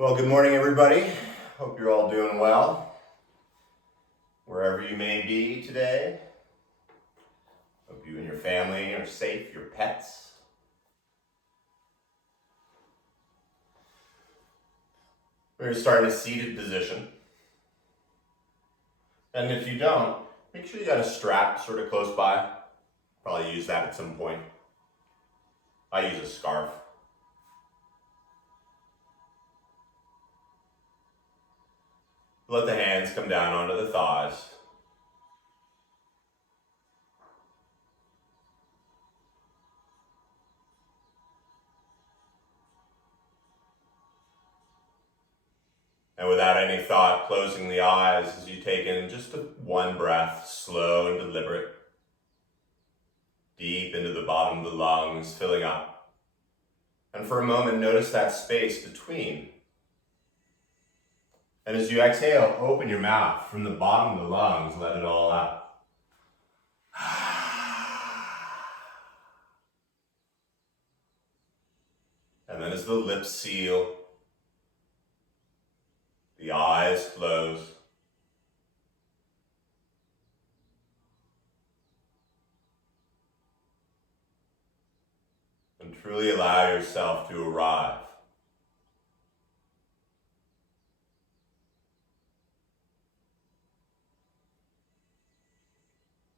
Well, good morning, everybody. Hope you're all doing well, wherever you may be today. Hope you and your family are safe, your pets. We're going to start in a seated position. And if you don't, make sure you got a strap sort of close by. Probably use that at some point. I use a scarf. Let the hands come down onto the thighs. And without any thought, closing the eyes as you take in just one breath, slow and deliberate, deep into the bottom of the lungs, filling up. And for a moment, notice that space between. And as you exhale, open your mouth from the bottom of the lungs, let it all out. And then as the lips seal, the eyes close, and truly allow yourself to arrive.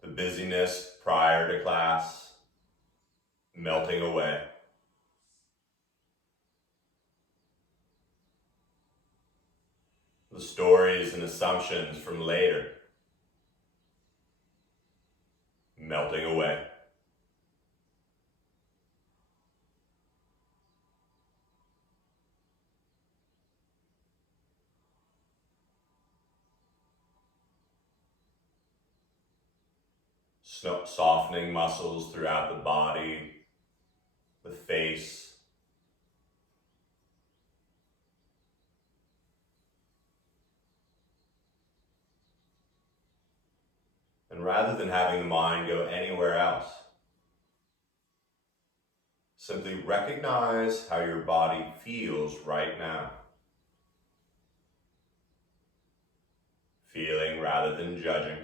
The busyness prior to class melting away. The stories and assumptions from later melting away. Softening muscles throughout the body, the face. And rather than having the mind go anywhere else, simply recognize how your body feels right now. Feeling rather than judging.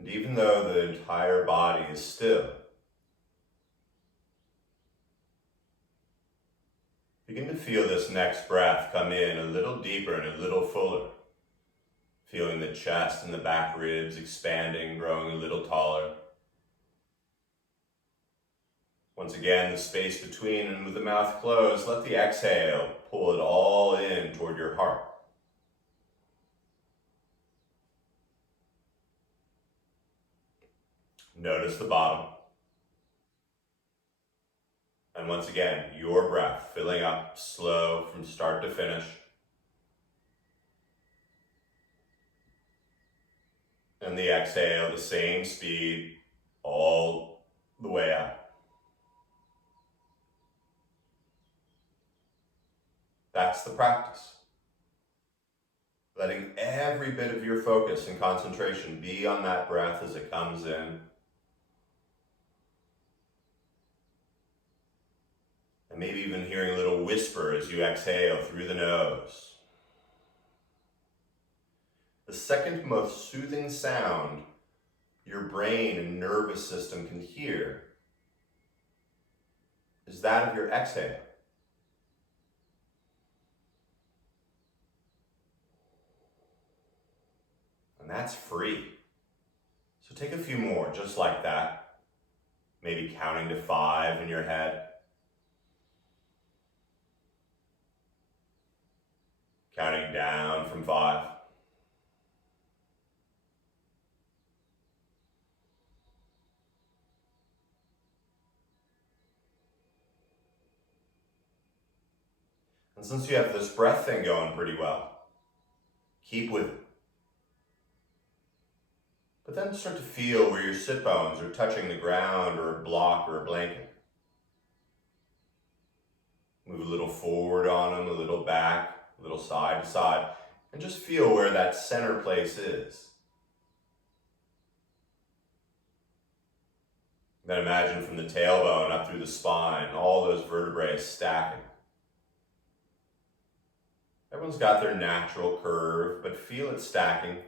And even though the entire body is still, begin to feel this next breath come in a little deeper and a little fuller. Feeling the chest and the back ribs expanding, growing a little taller. Once again, the space between, and with the mouth closed, let the exhale pull it all in toward your heart. Notice the bottom. And once again, your breath filling up slow from start to finish. And the exhale, the same speed, all the way out. That's the practice. Letting every bit of your focus and concentration be on that breath as it comes in. And maybe even hearing a little whisper as you exhale through the nose. The second most soothing sound your brain and nervous system can hear is that of your exhale. And that's free. So take a few more just like that. Maybe counting to 5 in your head. Counting down from 5. And since you have this breath thing going pretty well, keep with it. But then start to feel where your sit bones are touching the ground or a block or a blanket. Move a little forward on them, a little back, a little side to side, and just feel where that center place is. Then imagine from the tailbone up through the spine, all those vertebrae stacking. Everyone's got their natural curve, but feel it stacking.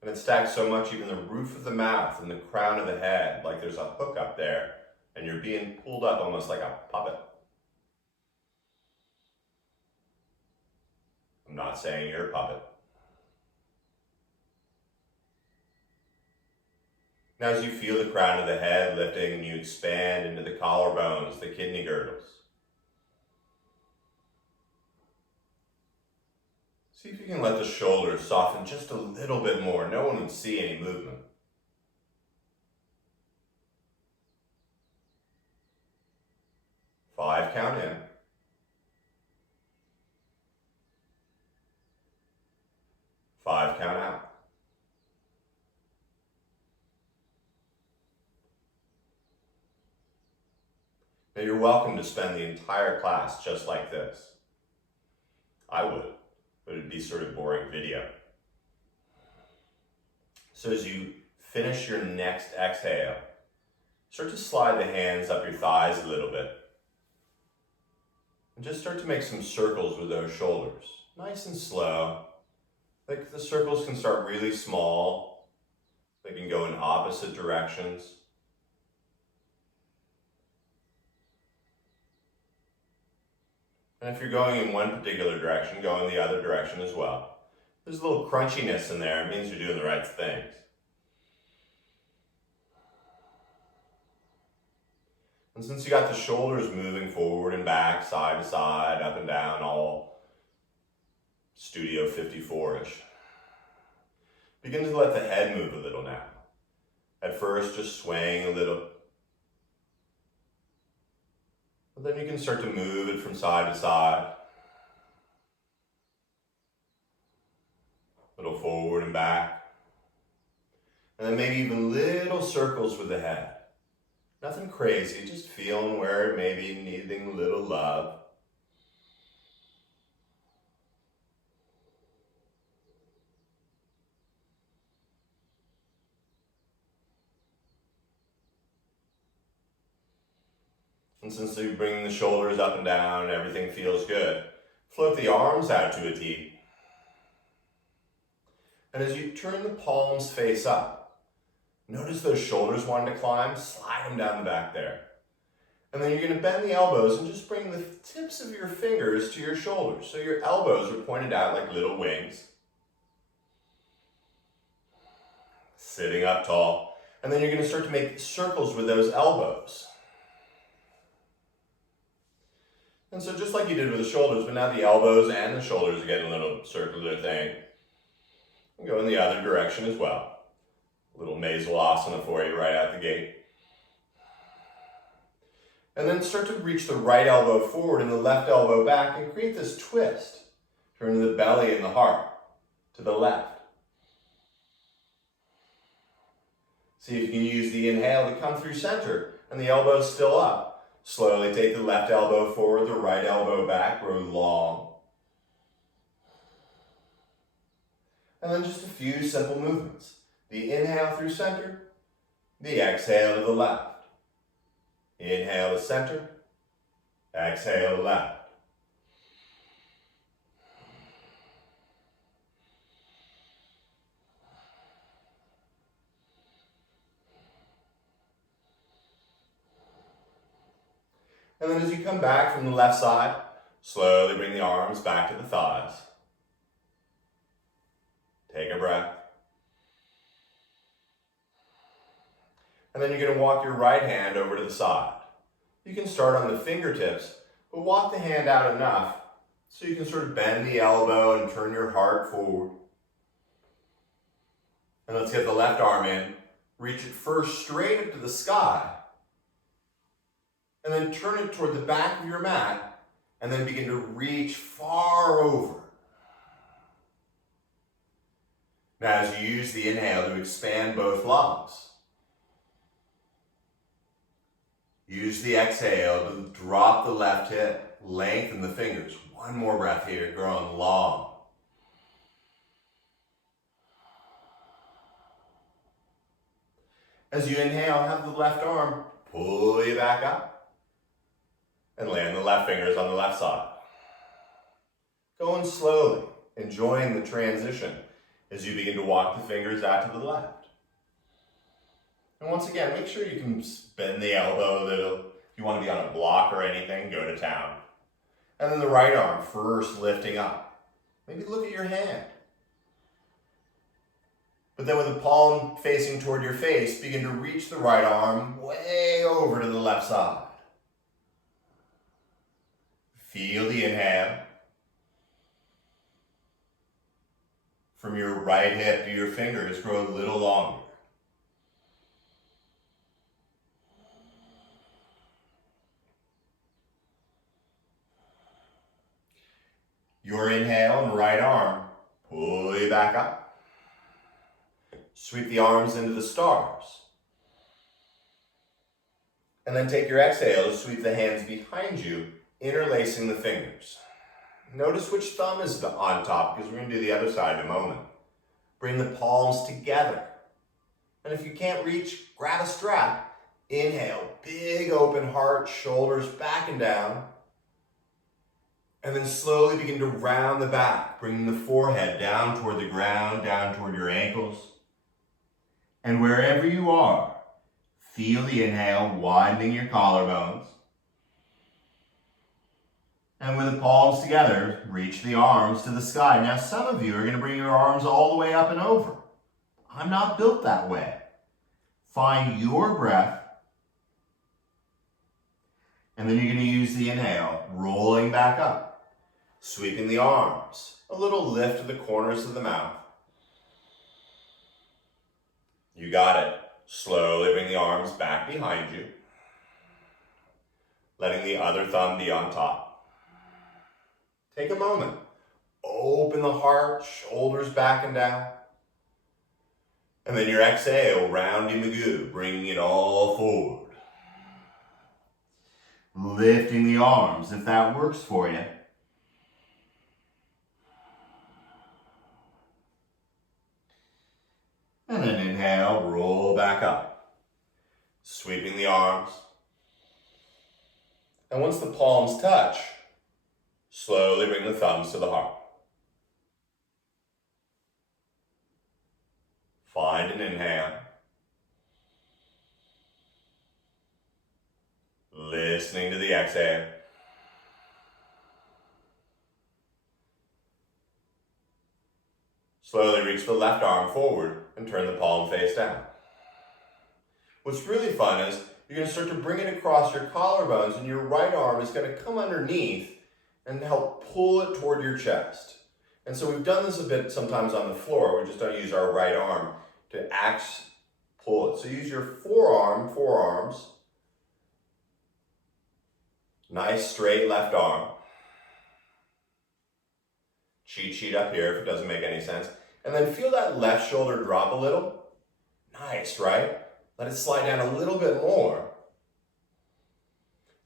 And it stacks so much, even the roof of the mouth and the crown of the head, like there's a hook up there, and you're being pulled up almost like a puppet. I'm not saying you're a puppet. Now as you feel the crown of the head lifting and you expand into the collarbones, the kidney girdles. See if you can let the shoulders soften just a little bit more. No one would see any movement. Five, count in. Five, count out. Now you're welcome to spend the entire class just like this. I would, but it'd be sort of boring video. So as you finish your next exhale, start to slide the hands up your thighs a little bit. And just start to make some circles with those shoulders. Nice and slow. Like the circles can start really small. They can go in opposite directions. And if you're going in one particular direction, go in the other direction as well. There's a little crunchiness in there. It means you're doing the right things. And since you got the shoulders moving forward and back, side to side, up and down, all Studio 54-ish, begin to let the head move a little now. At first, just swaying a little. But then you can start to move it from side to side. A little forward and back. And then maybe even little circles with the head. Nothing crazy, just feeling where it may be needing a little love. And since you bring the shoulders up and down, everything feels good. Float the arms out to a T. And as you turn the palms face up, notice those shoulders wanting to climb, slide them down the back there. And then you're going to bend the elbows and just bring the tips of your fingers to your shoulders. So your elbows are pointed out like little wings. Sitting up tall. And then you're going to start to make circles with those elbows. And so just like you did with the shoulders, but now the elbows and the shoulders are getting a little circular thing. And go in the other direction as well. A little Masalasana for you right out the gate. And then start to reach the right elbow forward and the left elbow back and create this twist. Turn the belly and the heart to the left. See if you can use the inhale to come through center and the elbow's still up. Slowly take the left elbow forward, the right elbow back, grow long. And then just a few simple movements. The inhale through center, the exhale to the left. Inhale to center, exhale to left. And then as you come back from the left side, slowly bring the arms back to the thighs. Take a breath. And then you're going to walk your right hand over to the side. You can start on the fingertips, but walk the hand out enough so you can sort of bend the elbow and turn your heart forward. And let's get the left arm in. Reach it first straight up to the sky. And then turn it toward the back of your mat, and then begin to reach far over. Now as you use the inhale to expand both lungs, use the exhale to drop the left hip, lengthen the fingers. One more breath here, growing long. As you inhale, have the left arm pull you back up and land the left fingers on the left side. Going slowly, enjoying the transition as you begin to walk the fingers out to the left. And once again, make sure you can bend the elbow a little. If you want to be on a block or anything, go to town. And then the right arm first lifting up. Maybe look at your hand. But then with the palm facing toward your face, begin to reach the right arm way over to the left side. Feel the inhale. From your right hip to your fingers, grow a little longer. Your inhale and right arm, pull you back up. Sweep the arms into the stars. And then take your exhale to sweep the hands behind you, interlacing the fingers. Notice which thumb is on top because we're going to do the other side in a moment. Bring the palms together. And if you can't reach, grab a strap. Inhale, big open heart, shoulders back and down. And then slowly begin to round the back, bringing the forehead down toward the ground, down toward your ankles. And wherever you are, feel the inhale, widening your collarbones. And with the palms together, reach the arms to the sky. Now some of you are going to bring your arms all the way up and over. I'm not built that way. Find your breath. And then you're going to use the inhale, rolling back up. Sweeping the arms. A little lift to the corners of the mouth. You got it. Slowly bring the arms back behind you. Letting the other thumb be on top. Take a moment. Open the heart, shoulders back and down. And then your exhale, roundy Magoo, bringing it all forward. Lifting the arms if that works for you. And then inhale, roll back up. Sweeping the arms. And once the palms touch, slowly bring the thumbs to the heart. Find an inhale. Listening to the exhale. Slowly reach the left arm forward and turn the palm face down. What's really fun is you're going to start to bring it across your collarbones and your right arm is going to come underneath and help pull it toward your chest. And so we've done this a bit sometimes on the floor. We just don't use our right arm to pull it. So use your forearms. Nice straight left arm. Cheat sheet up here if it doesn't make any sense. And then feel that left shoulder drop a little. Nice, right? Let it slide down a little bit more.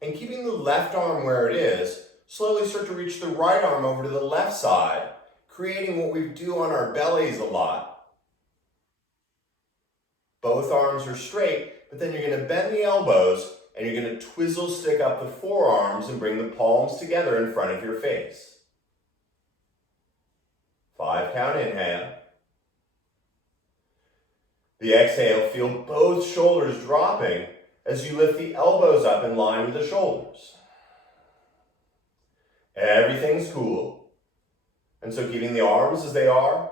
And keeping the left arm where it is, slowly start to reach the right arm over to the left side, creating what we do on our bellies a lot. Both arms are straight, but then you're going to bend the elbows and you're going to twizzle stick up the forearms and bring the palms together in front of your face. 5 count inhale. The exhale, feel both shoulders dropping as you lift the elbows up in line with the shoulders. Everything's cool. And so keeping the arms as they are,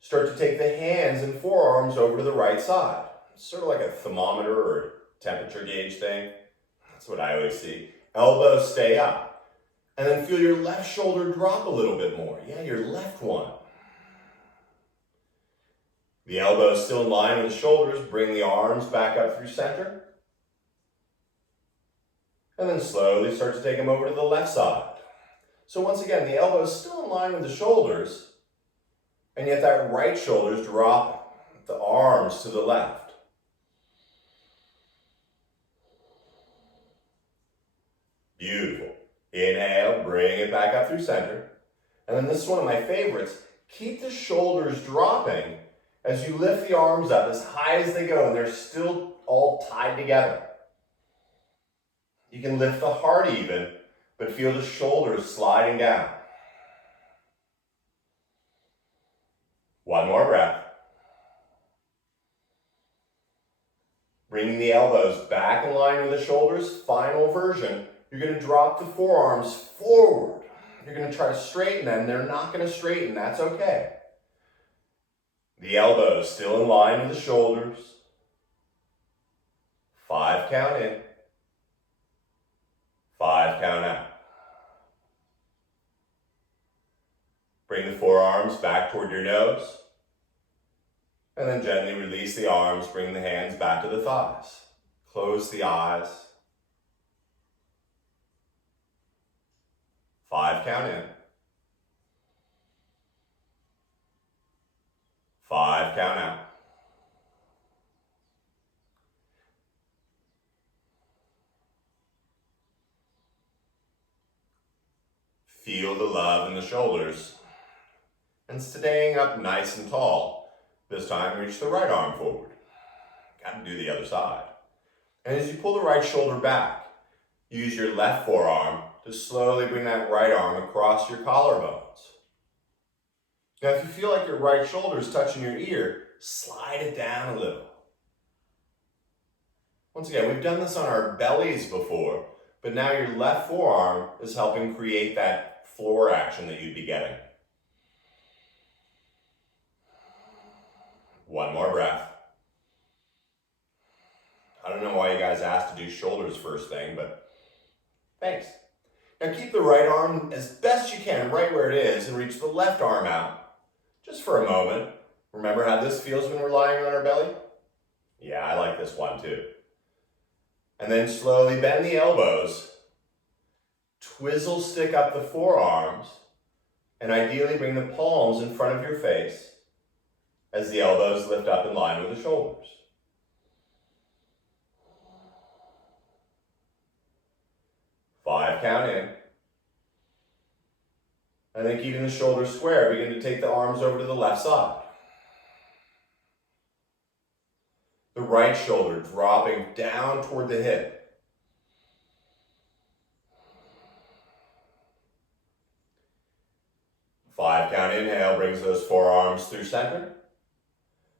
start to take the hands and forearms over to the right side. It's sort of like a thermometer or temperature gauge thing. That's what I always see. Elbows stay up. And then feel your left shoulder drop a little bit more. Yeah, your left one. The elbows still in line with the shoulders. Bring the arms back up through center. And then slowly start to take them over to the left side. So once again, the elbows still in line with the shoulders. And yet that right shoulder's dropping, the arms to the left. Beautiful. Inhale, bring it back up through center. And then this is one of my favorites. Keep the shoulders dropping as you lift the arms up as high as they go, and they're still all tied together. You can lift the heart even, but feel the shoulders sliding down. One more breath. Bringing the elbows back in line with the shoulders. Final version. You're going to drop the forearms forward. You're going to try to straighten them. They're not going to straighten. That's okay. The elbows still in line with the shoulders. 5 count in. 5 count out. Bring the forearms back toward your nose. And then gently release the arms, bring the hands back to the thighs. Close the eyes. 5 count in. 5 count out. Feel the love in the shoulders. And staying up nice and tall. This time, reach the right arm forward. Got to do the other side. And as you pull the right shoulder back, use your left forearm to slowly bring that right arm across your collarbones. Now, if you feel like your right shoulder is touching your ear, slide it down a little. Once again, we've done this on our bellies before, but now your left forearm is helping create that floor action that you'd be getting. One more breath. I don't know why you guys asked to do shoulders first thing, but thanks. Now keep the right arm as best you can right where it is and reach the left arm out. Just for a moment. Remember how this feels when we're lying on our belly? Yeah, I like this one too. And then slowly bend the elbows. Twizzle stick up the forearms. And ideally bring the palms in front of your face as the elbows lift up in line with the shoulders. Five count in. And then keeping the shoulders square, begin to take the arms over to the left side. The right shoulder dropping down toward the hip. Five count inhale brings those forearms through center.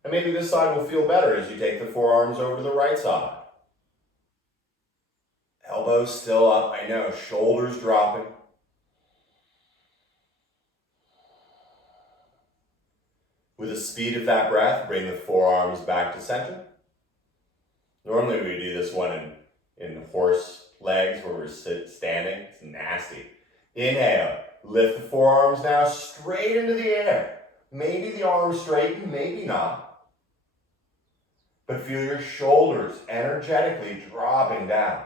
And maybe this side will feel better as you take the forearms over to the right side. Elbows still up, I know, shoulders dropping. With the speed of that breath, bring the forearms back to center. Normally we do this one in horse legs where we're standing. It's nasty. Inhale, lift the forearms now straight into the air. Maybe the arms straighten, maybe not. But feel your shoulders energetically dropping down.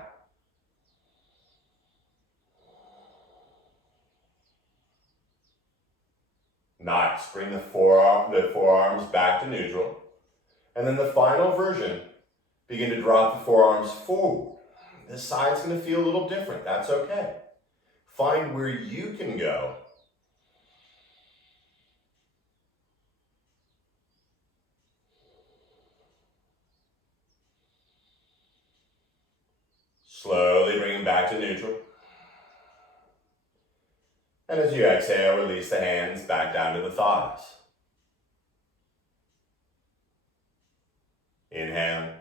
Nice. Bring the forearms back to neutral. And then the final version, begin to drop the forearms forward. This side's going to feel a little different. That's okay. Find where you can go. Slowly bring them back to neutral. And as you exhale, release the hands back down to the thighs. Inhale.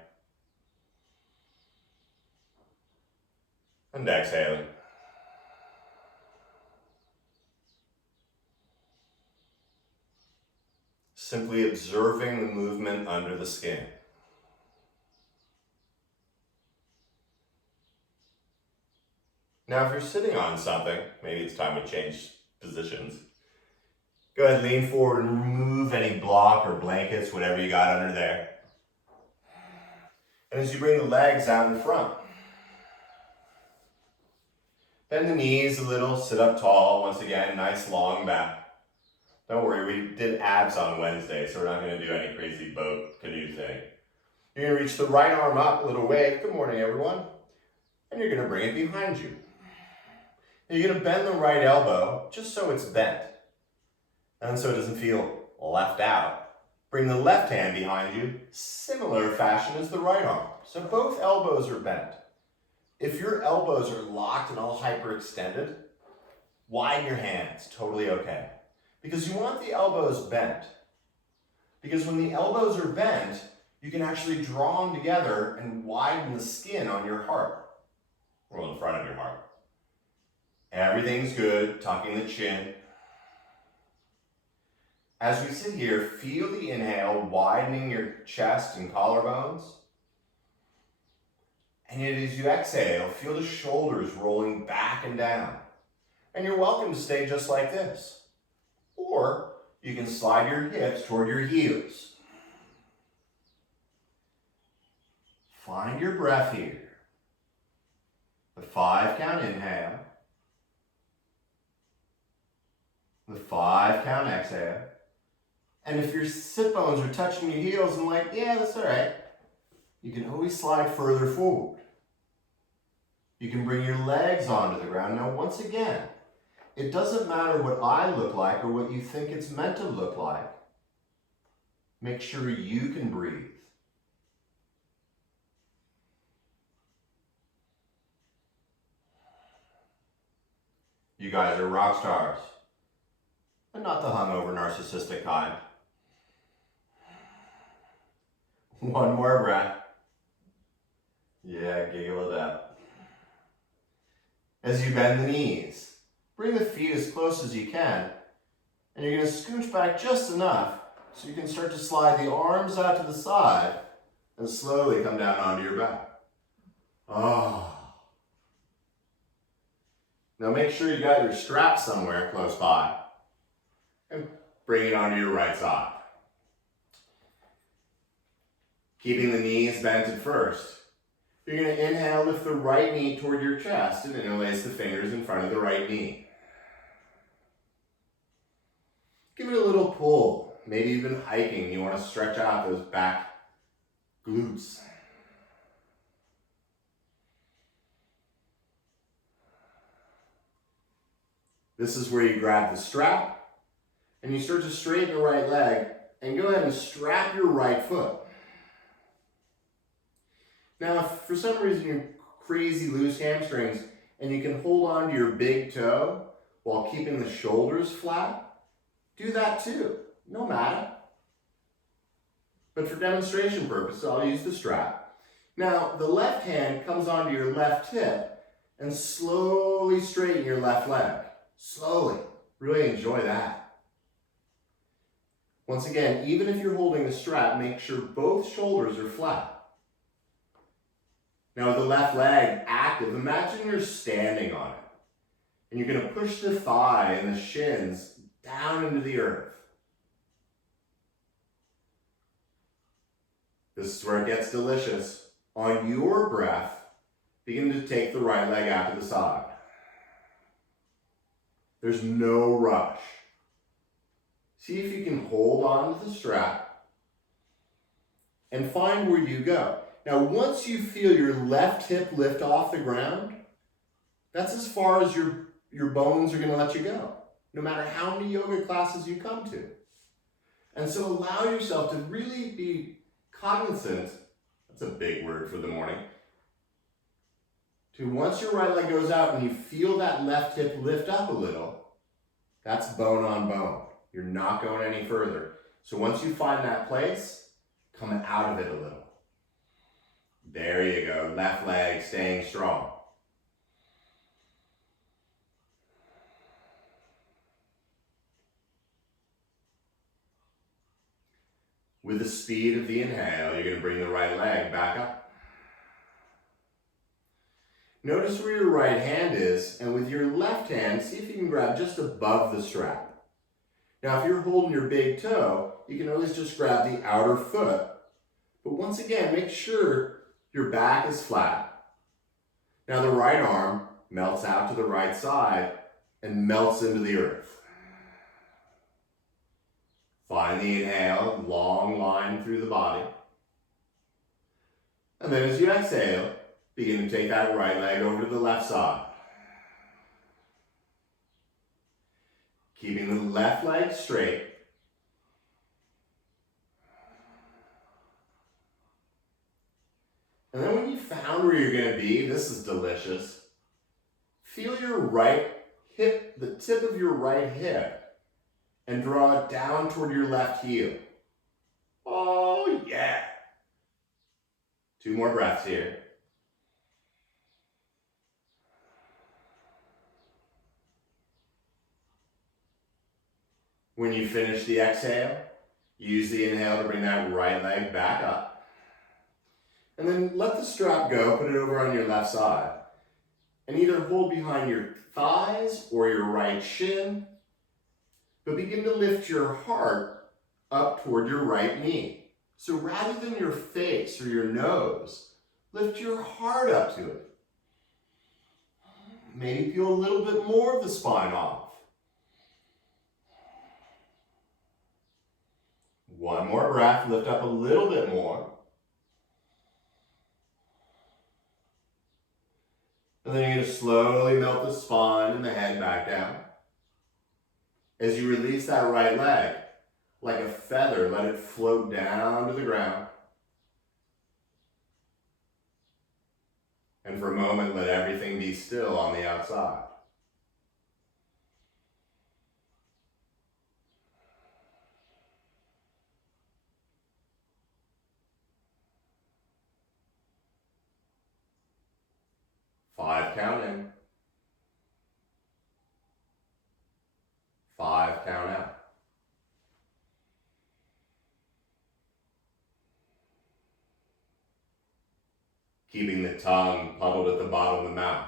And exhaling. Simply observing the movement under the skin. Now, if you're sitting on something, maybe it's time to change positions. Go ahead, lean forward and remove any block or blankets, whatever you got under there. And as you bring the legs out in front, bend the knees a little, sit up tall. Once again, nice long back. Don't worry, we did abs on Wednesday, so we're not going to do any crazy boat canoe thing. You're going to reach the right arm up, a little wave. Good morning, everyone. And you're going to bring it behind you. And you're going to bend the right elbow just so it's bent. And so it doesn't feel left out. Bring the left hand behind you, similar fashion as the right arm. So both elbows are bent. If your elbows are locked and all hyperextended, widen your hands, totally okay. Because you want the elbows bent. Because when the elbows are bent, you can actually draw them together and widen the skin on your heart, or on the front of your heart. Everything's good, tucking the chin. As we sit here, feel the inhale widening your chest and collarbones. And yet as you exhale, feel the shoulders rolling back and down. And you're welcome to stay just like this. Or you can slide your hips toward your heels. Find your breath here. The 5 count inhale. The 5 count exhale. And if your sit bones are touching your heels and like, yeah, that's all right, you can always slide further forward. You can bring your legs onto the ground. Now, once again, it doesn't matter what I look like or what you think it's meant to look like. Make sure you can breathe. You guys are rock stars, but not the hungover narcissistic kind. One more breath. Yeah, giggle it up. As you bend the knees, bring the feet as close as you can, and you're going to scooch back just enough so you can start to slide the arms out to the side and slowly come down onto your back. Oh. Now make sure you got your strap somewhere close by and bring it onto your right side. Keeping the knees bent at first. You're going to inhale, lift the right knee toward your chest and interlace the fingers in front of the right knee. Give it a little pull. Maybe you've been hiking, you want to stretch out those back glutes. This is where you grab the strap and you start to straighten the right leg and go ahead and strap your right foot. Now, if for some reason you're crazy loose hamstrings and you can hold on to your big toe while keeping the shoulders flat, do that too, no matter. But for demonstration purposes, I'll use the strap. Now, the left hand comes onto your left hip and slowly straighten your left leg. Slowly. Really enjoy that. Once again, even if you're holding the strap, make sure both shoulders are flat. Now with the left leg active, imagine you're standing on it. And you're going to push the thigh and the shins down into the earth. This is where it gets delicious. On your breath, begin to take the right leg out to the side. There's no rush. See if you can hold on to the strap and find where you go. Now, once you feel your left hip lift off the ground, that's as far as your bones are going to let you go, no matter how many yoga classes you come to. And so allow yourself to really be cognizant, that's a big word for the morning, to once your right leg goes out and you feel that left hip lift up a little, that's bone on bone. You're not going any further. So once you find that place, come out of it a little. There you go, left leg staying strong. With the speed of the inhale, you're going to bring the right leg back up. Notice where your right hand is, and with your left hand, see if you can grab just above the strap. Now, if you're holding your big toe, you can always just grab the outer foot. But once again, make sure your back is flat. Now the right arm melts out to the right side and melts into the earth. Find the inhale, long line through the body. And then as you exhale, begin to take that right leg over to the left side. Keeping the left leg straight. And then when you found where you're going to be, this is delicious. Feel your right hip, the tip of your right hip, and draw it down toward your left heel. Oh, yeah. 2 more breaths here. When you finish the exhale, use the inhale to bring that right leg back up. And then let the strap go, put it over on your left side. And either hold behind your thighs or your right shin, but begin to lift your heart up toward your right knee. So rather than your face or your nose, lift your heart up to it. Maybe peel a little bit more of the spine off. 1 more breath, lift up a little bit more. And then you're going to slowly melt the spine and the head back down. As you release that right leg, like a feather, let it float down to the ground. And for a moment, let everything be still on the outside. Five count in. 5 count out. Keeping the tongue puddled at the bottom of the mouth.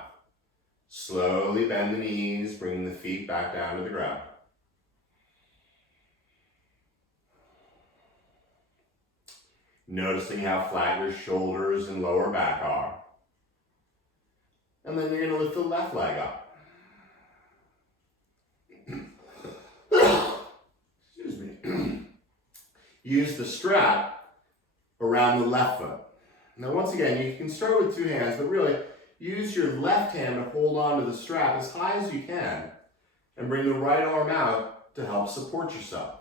Slowly bend the knees, bringing the feet back down to the ground. Noticing how flat your shoulders and lower back are. And then you're going to lift the left leg up. Excuse me. Use the strap around the left foot. Now once again, you can start with 2 hands, but really use your left hand to hold on to the strap as high as you can and bring the right arm out to help support yourself.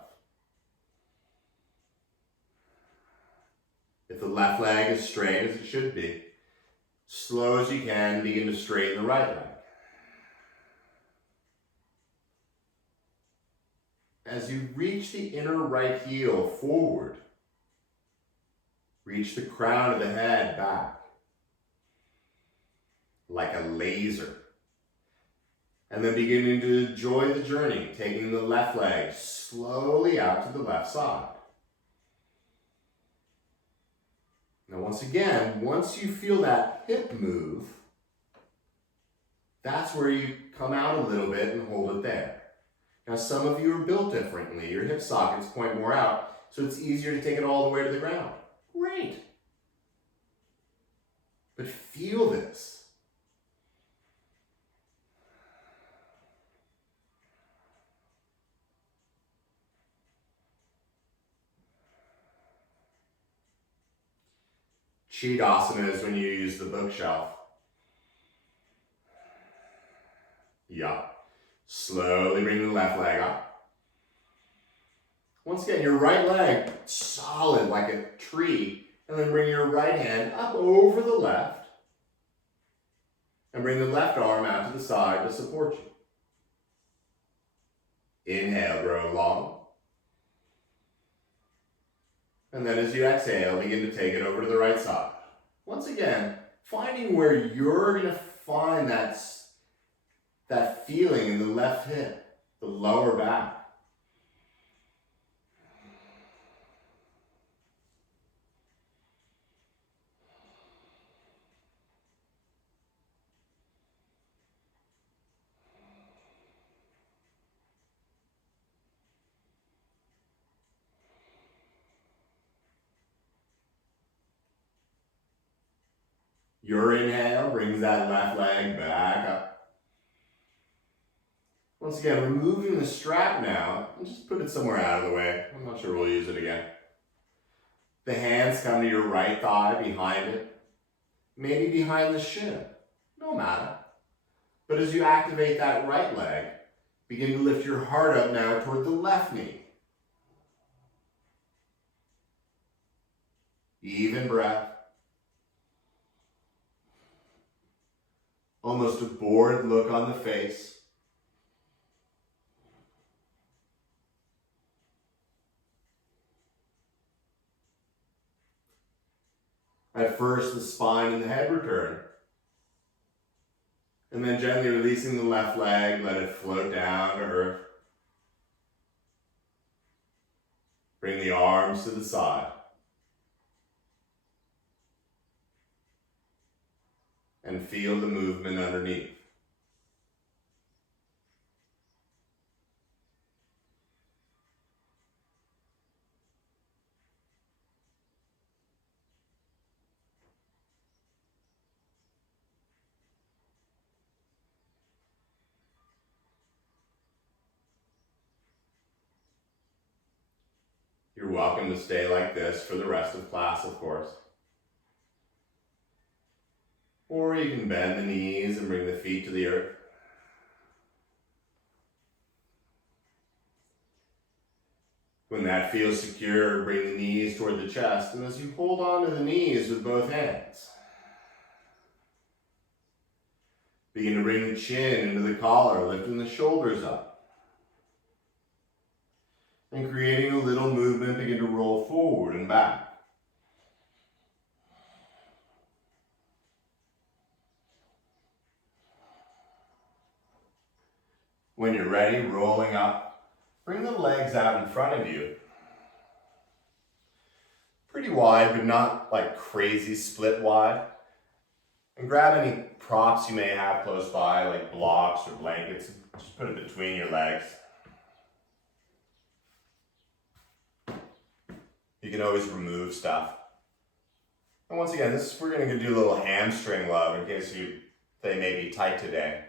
If the left leg is straight as it should be, slow as you can, begin to straighten the right leg. As you reach the inner right heel forward, reach the crown of the head back like a laser. And then beginning to enjoy the journey, taking the left leg slowly out to the left side. Now once again, once you feel that hip move, that's where you come out a little bit and hold it there. Now some of you are built differently. Your hip sockets point more out, so it's easier to take it all the way to the ground. Great. But feel this. Chidasana is when you use the bookshelf. Yup. Slowly bring the left leg up. Once again, your right leg solid like a tree, and then bring your right hand up over the left, and bring the left arm out to the side to support you. Inhale, grow long. And then as you exhale, begin to take it over to the right side. Once again, finding where you're going to find that feeling in the left hip, the lower back. Your inhale brings that left leg back up. Once again, removing the strap now, and just put it somewhere out of the way. I'm not sure we'll use it again. The hands come to your right thigh, behind it. Maybe behind the shin, no matter. But as you activate that right leg, begin to lift your heart up now toward the left knee. Even breath. Almost a bored look on the face. At first, the spine and the head return. And then gently releasing the left leg, let it float down to earth. Bring the arms to the side. And feel the movement underneath. You're welcome to stay like this for the rest of class, of course. Or you can bend the knees and bring the feet to the earth. When that feels secure, bring the knees toward the chest, and as you hold on to the knees with both hands, begin to bring the chin into the collar, lifting the shoulders up. And creating a little movement, begin to roll forward and back. When you're ready, rolling up, bring the legs out in front of you. Pretty wide, but not like crazy split wide. And grab any props you may have close by, like blocks or blankets, and just put it between your legs. You can always remove stuff. And once again, we're going to do a little hamstring love in case they may be tight today.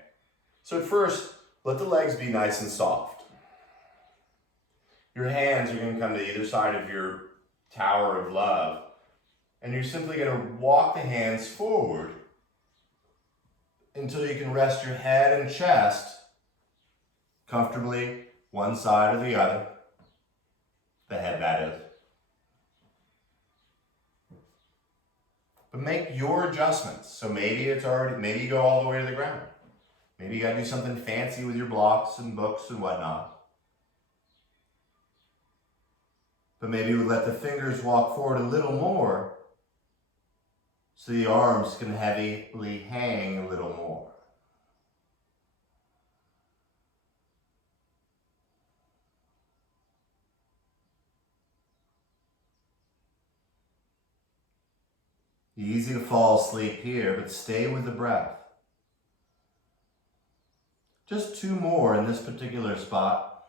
So at first, let the legs be nice and soft. Your hands are going to come to either side of your tower of love. And you're simply going to walk the hands forward until you can rest your head and chest comfortably one side or the other. The head, that is. But make your adjustments. So maybe you go all the way to the ground. Maybe you gotta do something fancy with your blocks and books and whatnot. But maybe we let the fingers walk forward a little more so the arms can heavily hang a little more. Easy to fall asleep here, but stay with the breath. Just 2 more in this particular spot.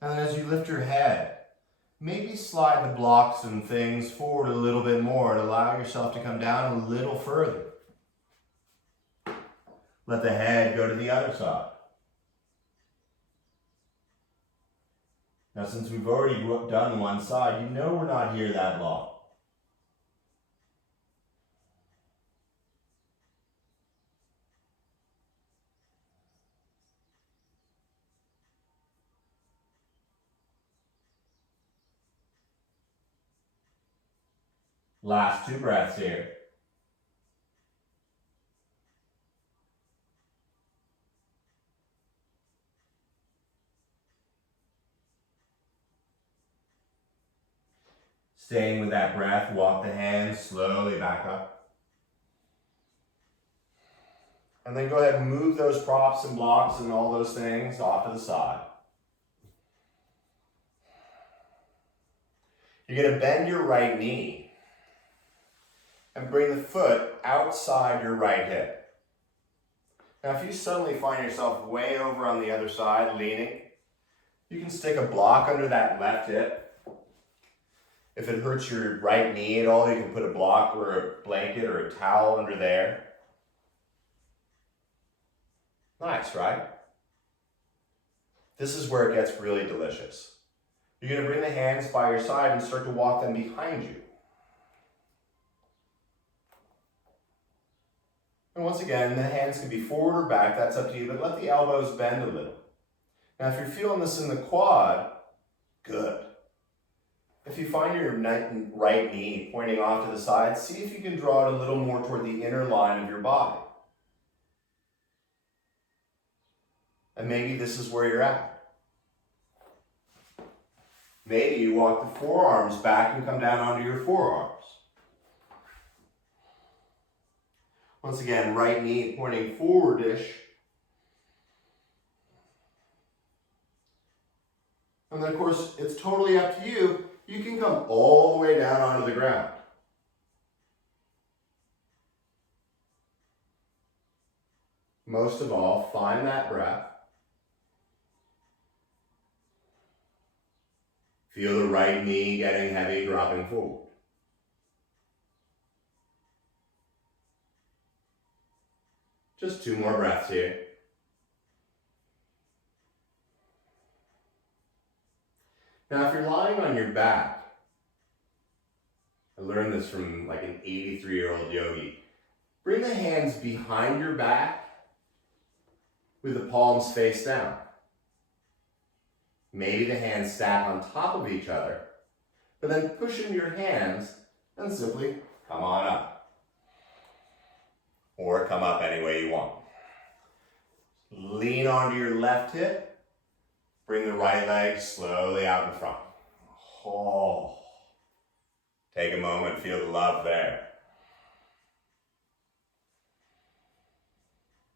And as you lift your head, maybe slide the blocks and things forward a little bit more to allow yourself to come down a little further. Let the head go to the other side. Now, since we've already done one side, you know we're not here that long. Last 2 breaths here. Staying with that breath, walk the hands slowly back up. And then go ahead and move those props and blocks and all those things off to the side. You're going to bend your right knee and bring the foot outside your right hip. Now, if you suddenly find yourself way over on the other side leaning, you can stick a block under that left hip If it hurts your right knee at all, you can put a block or a blanket or a towel under there. Nice, right? This is where it gets really delicious. You're going to bring the hands by your side and start to walk them behind you. And once again, the hands can be forward or back, that's up to you, but let the elbows bend a little. Now if you're feeling this in the quad, good. If you find your right knee pointing off to the side, see if you can draw it a little more toward the inner line of your body. And maybe this is where you're at. Maybe you walk the forearms back and come down onto your forearms. Once again, right knee pointing forward-ish. And then of course, it's totally up to you. You can come all the way down onto the ground. Most of all, find that breath. Feel the right knee getting heavy, dropping forward. Just 2 more breaths here. Now, if you're lying on your back, I learned this from like an 83-year-old yogi. Bring the hands behind your back with the palms face down. Maybe the hands stack on top of each other, but then push into your hands and simply come on up. Or come up any way you want. Lean onto your left hip. Bring the right leg slowly out in front. Oh. Take a moment, feel the love there.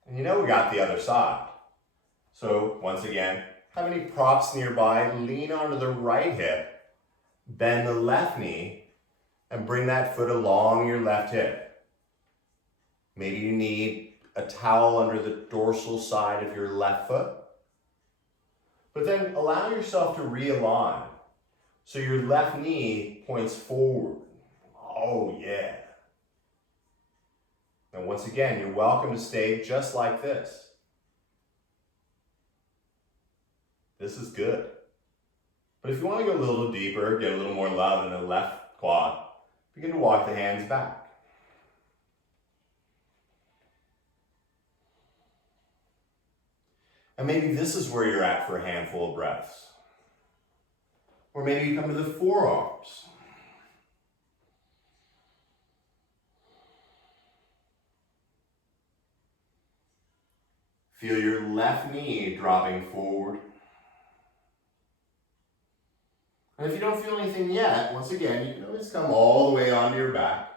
And you know we got the other side. So once again, have any props nearby, lean onto the right hip, bend the left knee, and bring that foot along your left hip. Maybe you need a towel under the dorsal side of your left foot. But then allow yourself to realign. So your left knee points forward. Oh yeah. And once again, you're welcome to stay just like this. This is good. But if you want to go a little deeper, get a little more love in the left quad, begin to walk the hands back. And maybe this is where you're at for a handful of breaths. Or maybe you come to the forearms. Feel your left knee dropping forward. And if you don't feel anything yet, once again, you can always come all the way onto your back.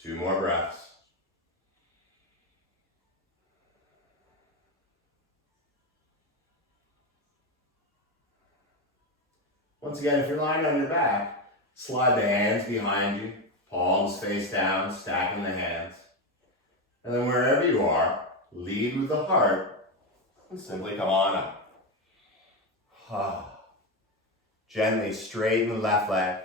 Two more breaths. Once again, if you're lying on your back, slide the hands behind you, palms face down, stacking the hands. And then wherever you are, lead with the heart and simply come on up. Gently straighten the left leg.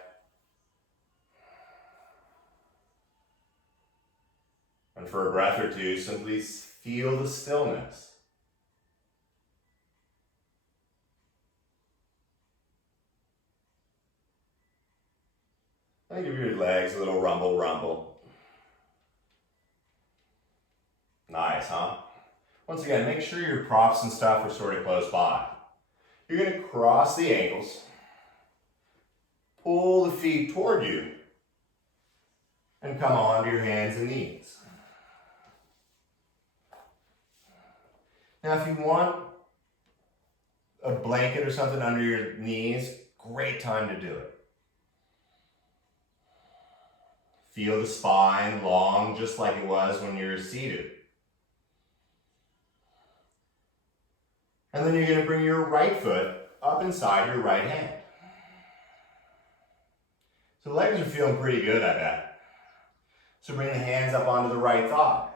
And for a breath or two, simply feel the stillness. And give your legs a little rumble, rumble. Nice, huh? Once again, make sure your props and stuff are sort of close by. You're going to cross the ankles, pull the feet toward you, and come on to your hands and knees. Now, if you want a blanket or something under your knees, great time to do it. Feel the spine long, just like it was when you're seated. And then you're going to bring your right foot up inside your right hand. So the legs are feeling pretty good, I bet. So bring the hands up onto the right thigh.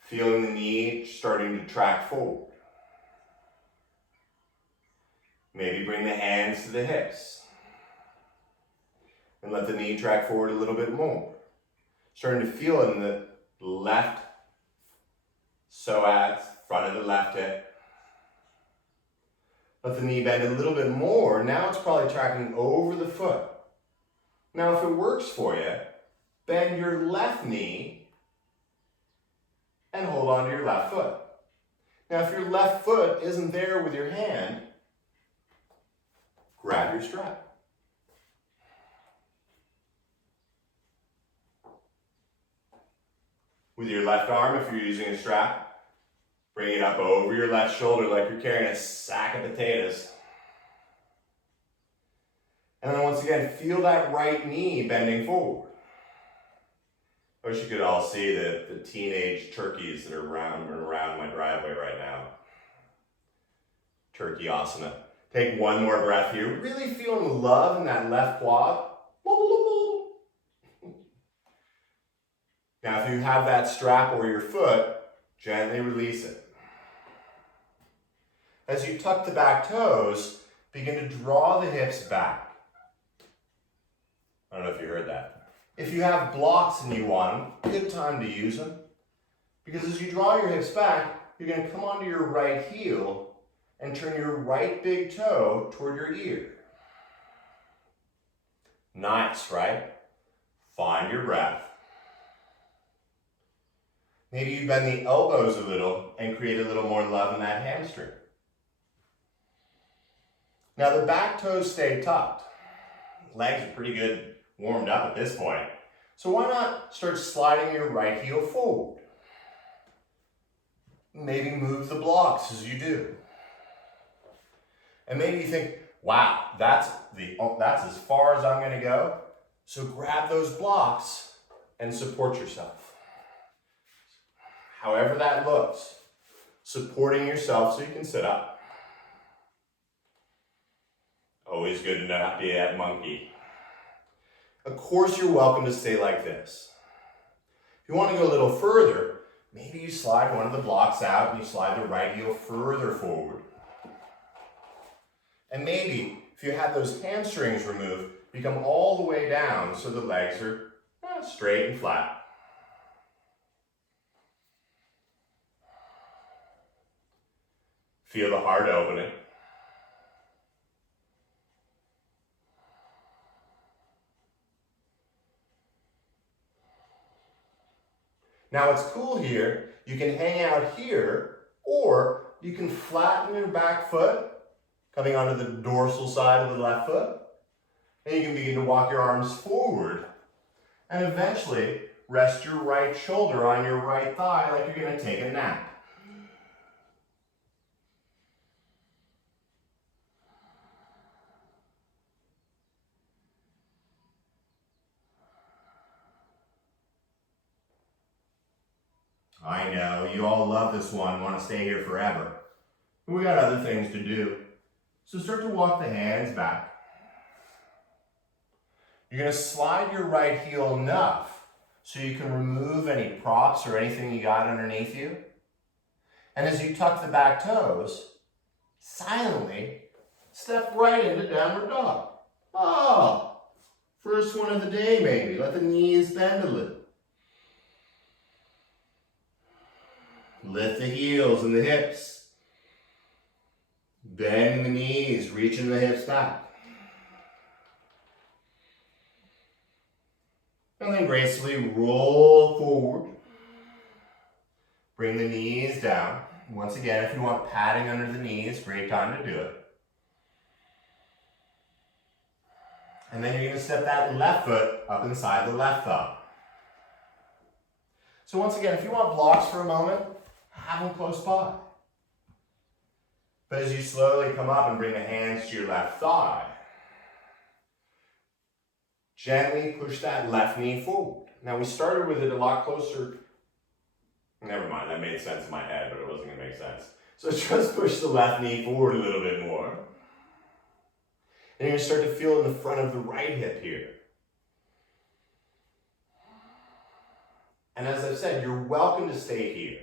Feeling the knee starting to track forward. Maybe bring the hands to the hips. And let the knee track forward a little bit more. Starting to feel in the left psoas, front of the left hip. Let the knee bend a little bit more. Now it's probably tracking over the foot. Now if it works for you, bend your left knee and hold on to your left foot. Now if your left foot isn't there with your hand, grab your strap. With your left arm, if you're using a strap, bring it up over your left shoulder like you're carrying a sack of potatoes. And then once again, feel that right knee bending forward. I wish you could all see the teenage turkeys that are around my driveway right now. Turkey asana. Take one more breath here. Really feeling the love in that left quad. Now if you have that strap or your foot, gently release it. As you tuck the back toes, begin to draw the hips back. I don't know if you heard that. If you have blocks and you want them, good time to use them. Because as you draw your hips back, you're going to come onto your right heel and turn your right big toe toward your ear. Nice, right? Find your breath. Maybe you bend the elbows a little and create a little more love in that hamstring. Now the back toes stay tucked. Legs are pretty good warmed up at this point. So why not start sliding your right heel forward? Maybe move the blocks as you do. And maybe you think, wow, that's as far as I'm going to go. So grab those blocks and support yourself. However that looks, supporting yourself so you can sit up. Always good to not be that monkey. Of course, you're welcome to stay like this. If you want to go a little further, maybe you slide one of the blocks out and you slide the right heel further forward. And maybe, if you had those hamstrings removed, you come all the way down so the legs are straight and flat. Feel the heart opening. Now it's cool here. You can hang out here, or you can flatten your back foot, coming onto the dorsal side of the left foot. And you can begin to walk your arms forward. And eventually, rest your right shoulder on your right thigh like you're going to take a nap. I know, you all love this one, want to stay here forever. But we got other things to do. So start to walk the hands back. You're going to slide your right heel enough so you can remove any props or anything you got underneath you. And as you tuck the back toes, silently step right into downward dog. Oh, first one of the day maybe. Let the knees bend a little. Lift the heels and the hips. Bend the knees, reaching the hips back. And then gracefully roll forward. Bring the knees down. Once again, if you want padding under the knees, great time to do it. And then you're going to step that left foot up inside the left thumb. So once again, if you want blocks for a moment, have them close by. But as you slowly come up and bring the hands to your left thigh, gently push that left knee forward. Now we started with it a lot closer. Never mind, that made sense in my head, but it wasn't going to make sense. So just push the left knee forward a little bit more. And you're going to start to feel in the front of the right hip here. And as I've said, you're welcome to stay here.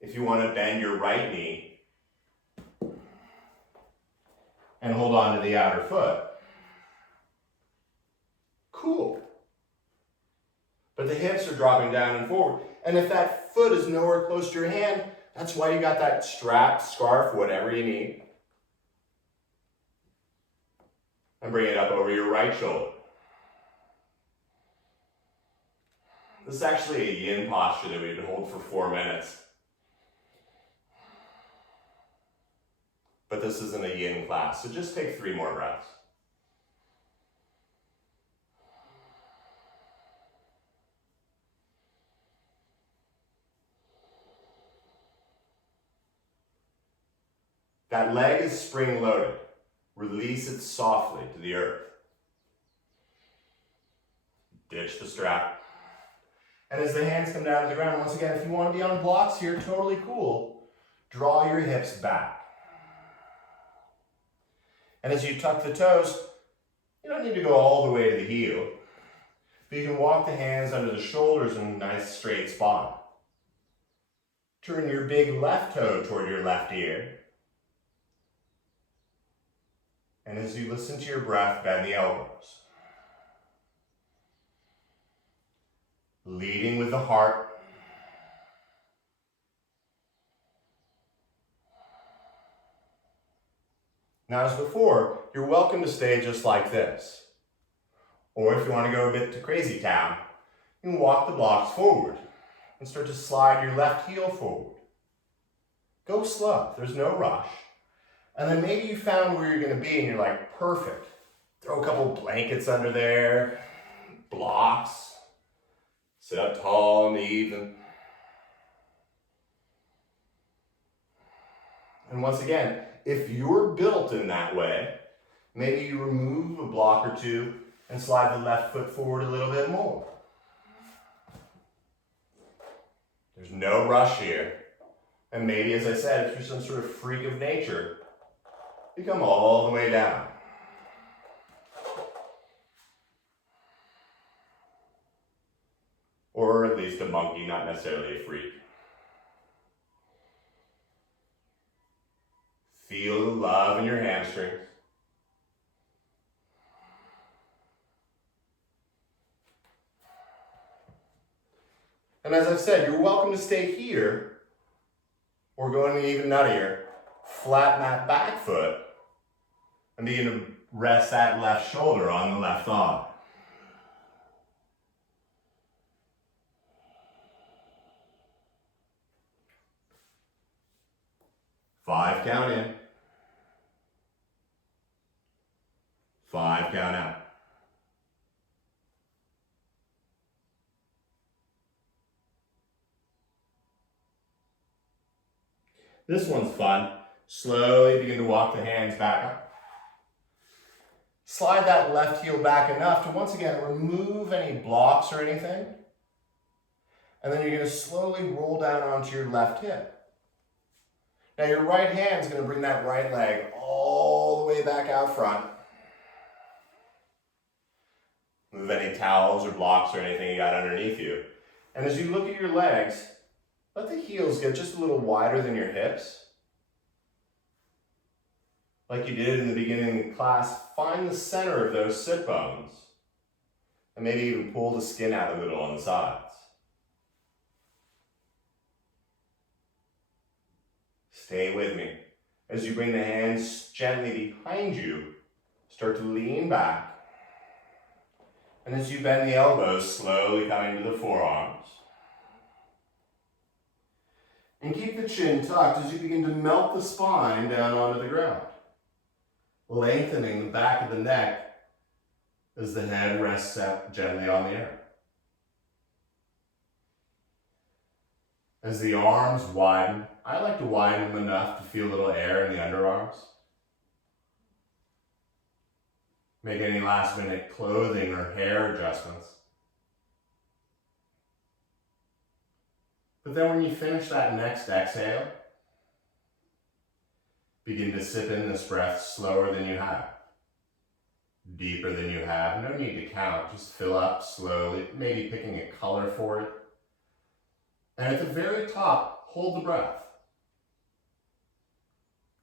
If you want to bend your right knee and hold on to the outer foot, cool. But the hips are dropping down and forward. And if that foot is nowhere close to your hand, that's why you got that strap, scarf, whatever you need. And bring it up over your right shoulder. This is actually a yin posture that we would hold for 4 minutes. But this isn't a yin class, so just take 3 more breaths. That leg is spring-loaded. Release it softly to the earth. Ditch the strap. And as the hands come down to the ground, once again, if you want to be on blocks here, totally cool. Draw your hips back. And as you tuck the toes, you don't need to go all the way to the heel. But you can walk the hands under the shoulders in a nice straight spine. Turn your big left toe toward your left ear. And as you listen to your breath, bend the elbows. Leading with the heart. Now, as before, you're welcome to stay just like this. Or if you want to go a bit to crazy town, you can walk the blocks forward and start to slide your left heel forward. Go slow, there's no rush. And then maybe you found where you're going to be and you're like, perfect. Throw a couple blankets under there, blocks. Sit up tall in the evening. And once again, if you're built in that way, maybe you remove a block or two and slide the left foot forward a little bit more. There's no rush here. And maybe, as I said, if you're some sort of freak of nature, you come all the way down. Or at least a monkey, not necessarily a freak. Feel the love in your hamstrings. And as I've said, you're welcome to stay here or going even nuttier. Flatten that back foot and begin to rest that left shoulder on the left thigh. Five count in. 5 count out. This one's fun. Slowly begin to walk the hands back up. Slide that left heel back enough to once again remove any blocks or anything. And then you're going to slowly roll down onto your left hip. Now your right hand is going to bring that right leg all the way back out front. Move any towels or blocks or anything you got underneath you. And as you look at your legs, let the heels get just a little wider than your hips. Like you did in the beginning of the class, find the center of those sit bones. And maybe even pull the skin out a little on the sides. Stay with me. As you bring the hands gently behind you, start to lean back. And as you bend the elbows, slowly coming to the forearms. And keep the chin tucked as you begin to melt the spine down onto the ground. Lengthening the back of the neck as the head rests up gently on the air. As the arms widen, I like to widen them enough to feel a little air in the underarms. Make any last minute clothing or hair adjustments. But then when you finish that next exhale, begin to sip in this breath slower than you have. deeper than you have. No need to count, just fill up slowly, maybe picking a color for it. And at the very top, hold the breath.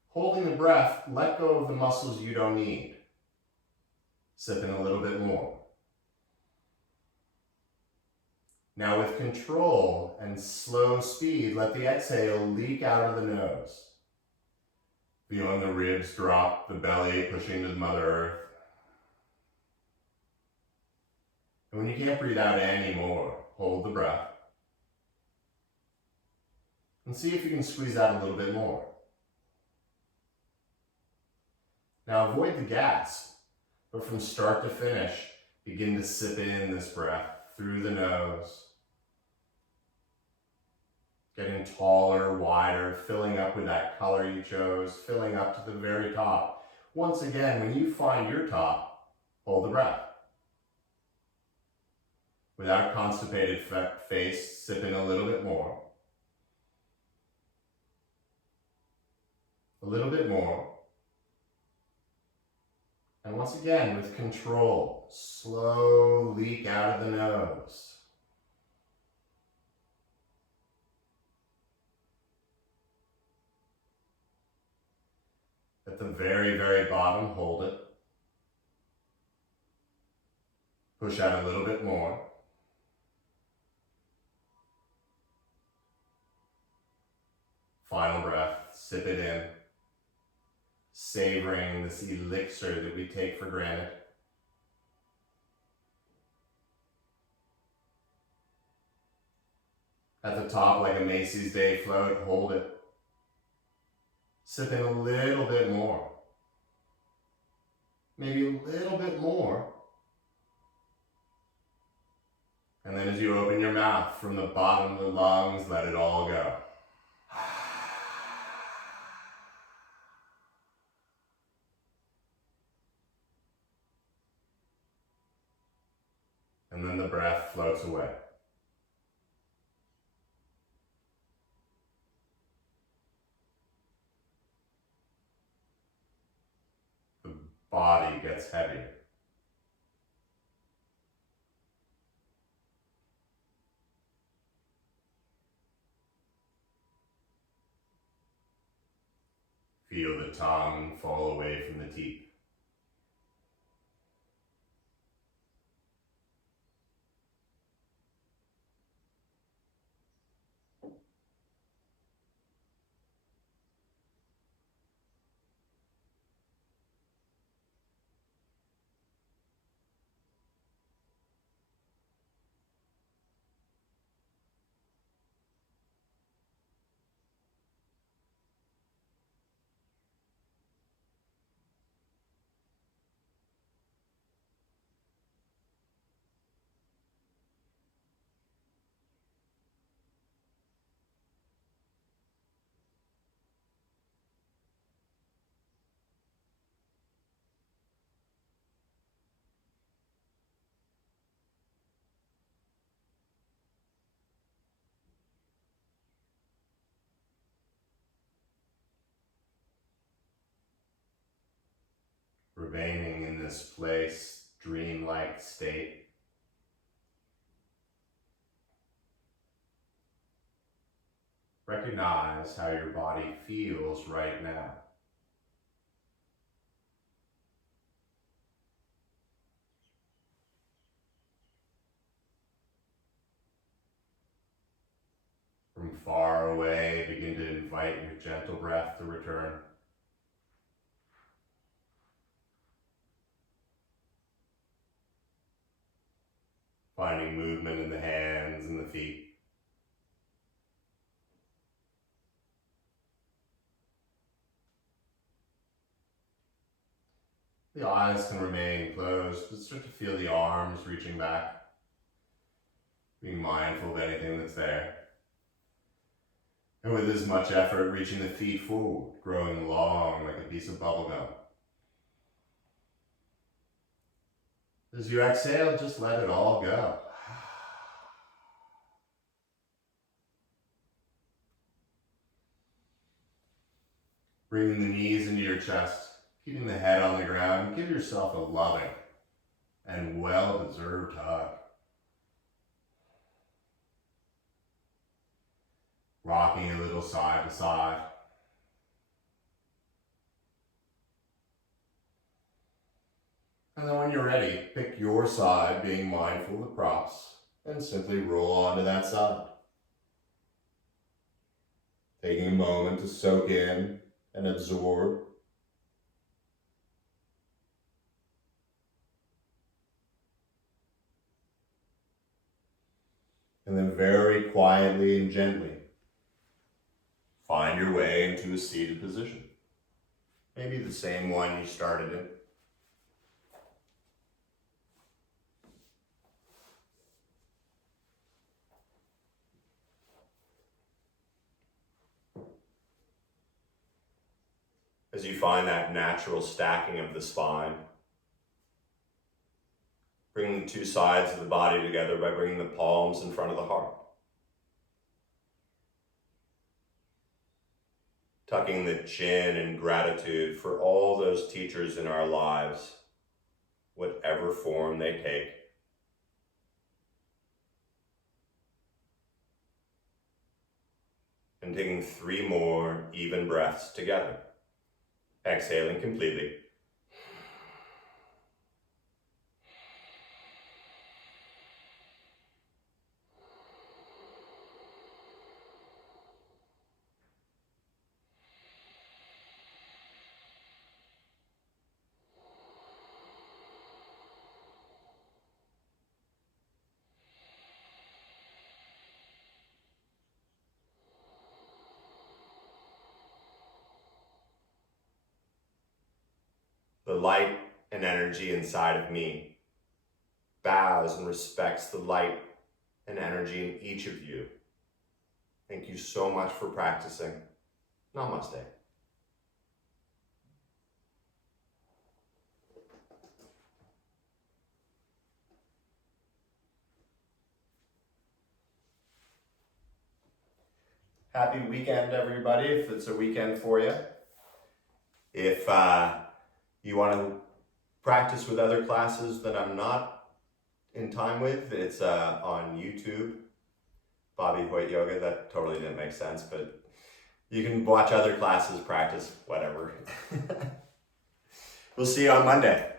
Holding the breath, let go of the muscles you don't need. Sip in a little bit more. Now with control and slow speed, let the exhale leak out of the nose. Feeling the ribs drop, the belly pushing to Mother Earth. And when you can't breathe out anymore, hold the breath. And see if you can squeeze out a little bit more. Now avoid the gasp, but from start to finish, begin to sip in this breath through the nose. Getting taller, wider, filling up with that color you chose, filling up to the very top. Once again, when you find your top, hold the breath. Without a constipated face, sip in a little bit more. A little bit more. And once again, with control, slow leak out of the nose. At the very, very bottom, hold it. Push out a little bit more. Final breath, sip it in. Savoring this elixir that we take for granted. At the top, like a Macy's Day float, hold it. Sip in a little bit more. Maybe a little bit more. And then as you open your mouth from the bottom of the lungs, let it all go. And then the breath floats away. The body gets heavier. Feel the tongue fall away from the teeth. Remaining in this place, dreamlike state. Recognize how your body feels right now. From far away, begin to invite your gentle breath to return. Finding movement in the hands and the feet. The eyes can remain closed, but start to feel the arms reaching back. Being mindful of anything that's there. And with as much effort, reaching the feet forward, growing long like a piece of bubble gum. As you exhale, just let it all go. Bringing the knees into your chest, Keeping the head on the ground, give yourself a loving and well-deserved hug. Rocking a little side to side. And then when you're ready, pick your side, being mindful of the props, and simply roll onto that side. Taking a moment to soak in and absorb. And then very quietly and gently, find your way into a seated position. Maybe the same one you started in. As you find that natural stacking of the spine, bring the two sides of the body together by bringing the palms in front of the heart. Tucking the chin in gratitude for all those teachers in our lives, whatever form they take. And taking 3 more even breaths together. Exhaling completely. The light and energy inside of me bows and respects the light and energy in each of you. Thank you so much for practicing. Namaste. Happy weekend, everybody, if it's a weekend for you. If you want to practice with other classes that I'm not in time with, it's on YouTube. Bobby Hoyt Yoga, that totally didn't make sense, but you can watch other classes, practice, whatever. We'll see you on Monday.